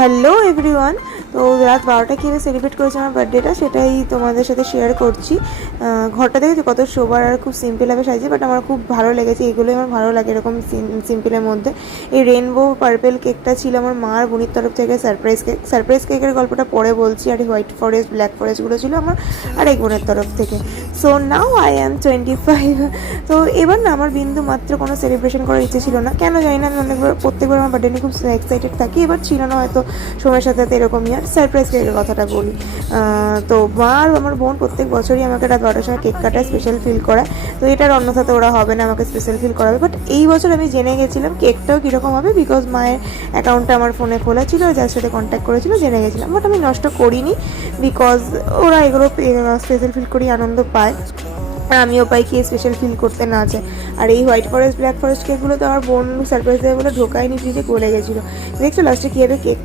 Hello everyone. তো রাত 12টা কীভাবে সেলিব্রেট করেছি আমার বার্থডেটা সেটাই তোমাদের সাথে শেয়ার করছি। ঘরটা দেখেছি কত সোবার আর খুব সিম্পলভাবে সাজিয়েছি, বাট আমার খুব ভালো লেগেছে, এগুলোই আমার ভালো লাগে এরকম সিম্পলের মধ্যে। এই রেনবো পার্পেল কেকটা ছিল আমার মার বোনের তরফ থেকে সারপ্রাইজ কেকের গল্পটা পরে বলছি। আর হোয়াইট ফরেস্ট ব্ল্যাক ফরেস্টগুলো ছিল আমার আরেক বোনের তরফ থেকে। So now I am 25। তো এবার না আমার বিন্দু মাত্র কোনো সেলিব্রেশন করার ইচ্ছে ছিল না, কেন জানি না। আমি অনেকবার প্রত্যেকবার আমার বার্থডে নিয়ে খুব এক্সাইটেড থাকি, এবার ছিল না হয়তো সময়ের সাথে সাথে এরকমই। আর সারপ্রাইজ কেকের কথাটা বলি, তো মা আর আমার বোন প্রত্যেক বছরই আমাকে রাত 12টার সময় কেক কাটায়, স্পেশাল ফিল করায়। তো এটার অন্যথাতে ওরা হবে না, আমাকে স্পেশাল ফিল করাবে। বাট এই বছর আমি জেনে গেছিলাম কেকটাও কীরকম হবে, বিকজ মায়ের অ্যাকাউন্টটা আমার ফোনে খোলা ছিল, যার সাথে কন্ট্যাক্ট করেছিল জেনে গেছিলাম। বাট আমি নষ্ট করিনি, বিকজ ওরা এগুলো স্পেশাল ফিল করেই আনন্দ পায়, আর আমিও পাই কি স্পেশাল ফিল করতে না চায়। আর এই হোয়াইট ফরেস্ট ব্ল্যাক ফরেস্ট কেকগুলো তো আমার বোন সারপ্রাইজ দেবে বলে ঢোকায়নি, ফ্রিজে গলে গেছিলো। দেখছো লাস্টে কীভাবে কেক